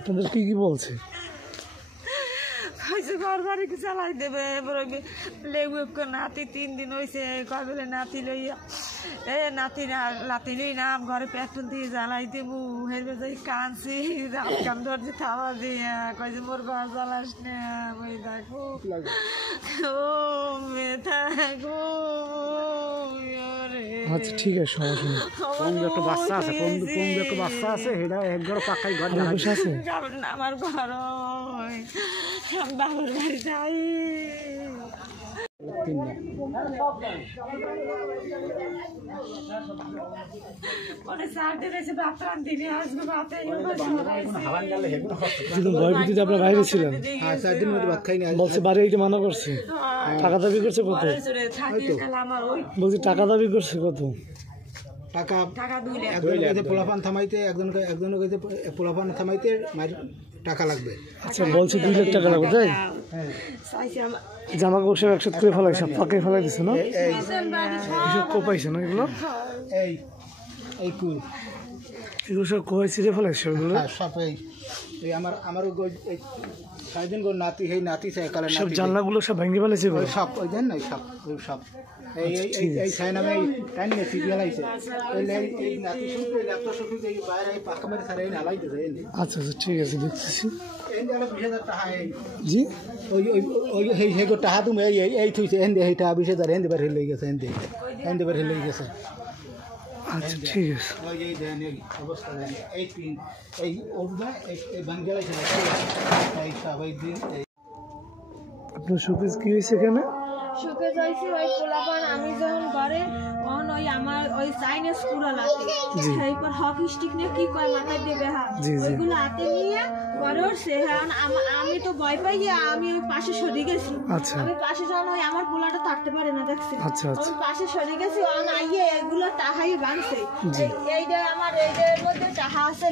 আপনাদের কি বলছে? ঘর বাড়ি চালাই দেবে নাতি 3 দিন হয়েছে কয় বলে নাতি লইয়া নাতি লাতিনই নাম ঘরে পেট্রোল দিয়ে জ্বালাই দেবো হেরবে যাই কাঁদছি কাম ধরছে থাওয়া দিয়া কয় যে মোর ঘর জ্বালাস না ওই দেখো ও মেথা গো। আচ্ছা ঠিক আছে, সমস্যা নেই। একটা বাচ্চা আছে, একটা বাচ্চা আছে, এটা একবার পাকাই ঘর বসে আছে। আমার ঘর বাবার বাড়ি যাই। বাইরে ছিলেন বলছে বাড়ি এইটা মানা করছে, টাকা দাবি করছে কত? বলছি টাকা দাবি করছে কত? টাকা পোলাপান থামাইতে একজনের কাছে পোলাপান থামাইতে টাকা লাগবে। আচ্ছা বলছে 2 লাখ টাকা লাগবে তাই? জামা কাপড় সব একসাথে করে ফেলাইছে, ফাঁকে ফেলাই দিছে না? এসব কোপাইছে না এগুলো? এগুলো সব কোপাই ছিঁড়ে ফেলাইছে ওগুলো সব? এই আমারও 6 দিন নাতি নাতি সব জানলাগুলো সব ভেঙে ফেলেছে সব ওই দেন না সব এই সাইন আমি টাইম নিয়ে সিরিয়াল আইছে এই নাতি শুনতে ল্যাপটপ শুনতে এই বাইরে এই পাকা মেরে সারাই নালাই দিছে। আচ্ছা আচ্ছা ঠিক আছে দেখতেছি। এই যে 20,000 টাকা জি ওই ওই ওই এই গো টাকা তুমি এই থইছে এন্ডে এইটা 20,000 এন্ডে বার হয়ে গেছে এন্ডে বার হয়ে গেছে। আচ্ছা ঠিক আছে। ওই এই দেন এই অবস্থা দেন এই তিন এই ওরবা এই বাঙ্গালা ছিল এই সবাই দিন। আপনার শোকেস কি হয়েছে এখানে? শোকেস হয়েছে ওই পোলাপান আমি যখন ঘরে তখন ওই আমার ওই চাইনিজ পুরা লাতে সেইপর হকি স্টিক নিয়ে কি কয় মাথায় দেবে ওইগুলো হাতে নিয়ে পরে উঠছে। আমি তো ভয় পাই গিয়ে আমি ওই পাশে সরে গেছি। আমি পাশে যখন ওই আমার পোলাটা থাকতে পারে না দেখছি আমি পাশে সরে গেছি আইয়ে এগুলো টাহাই ভাঙছে। এইটা আমার এইটার মধ্যে টাহা আছে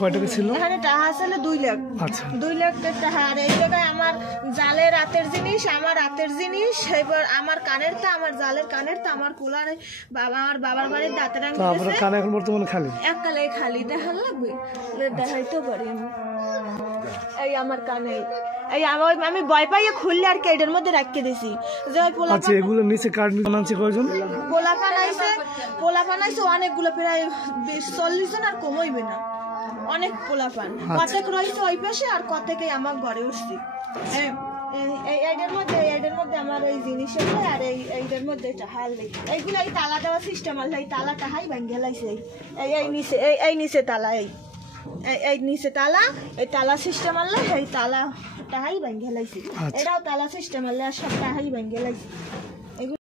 কয় টাকা ছিল? এখানে টাহা আছে 2 লাখ। আচ্ছা 2 লাখ টাকা। আর এই জায়গায় আমার জালের রাতের জিনিস আমার রাতের জিনিস সেইবার আমার কানের তা আমার জালের কানের তা আমার কুলার আমার বাবার বাড়ির দাঁতের কানে এখন বর্তমানে খালি এককালে খালি দেখা লাগবে দেখাইতে পারি আমি। এই আমার কানে এই আমি ভয় পাইয়ে খুললে আর কেডের মধ্যে রাখিয়ে দিছি যে আচ্ছা এগুলো নিচে কার্ড আনছে কয়জন? পোলাপান আইছে অনেকগুলো প্রায় 40 জন আর কম হইবে না, অনেক পোলাপান কতক রয়েছে ওই পাশে আর কতকে আমার ঘরে উঠছি। এইটার মধ্যে আমার এই জিনিসের আর এইটার মধ্যে হাল নেই এইগুলো এই তালা দেওয়া সিস্টেম আল এই তালা টাহাই ভাঙ্গে লাইছে এই নিচে তালা এই নিচে তালা এই তালা সিস্টেম আনলে এই তালা টাহাই ভাঙ্গে লাইছে এটাও তালা সিস্টেম আনলে আর সব টাহাই ভাঙ্গে লাইছে।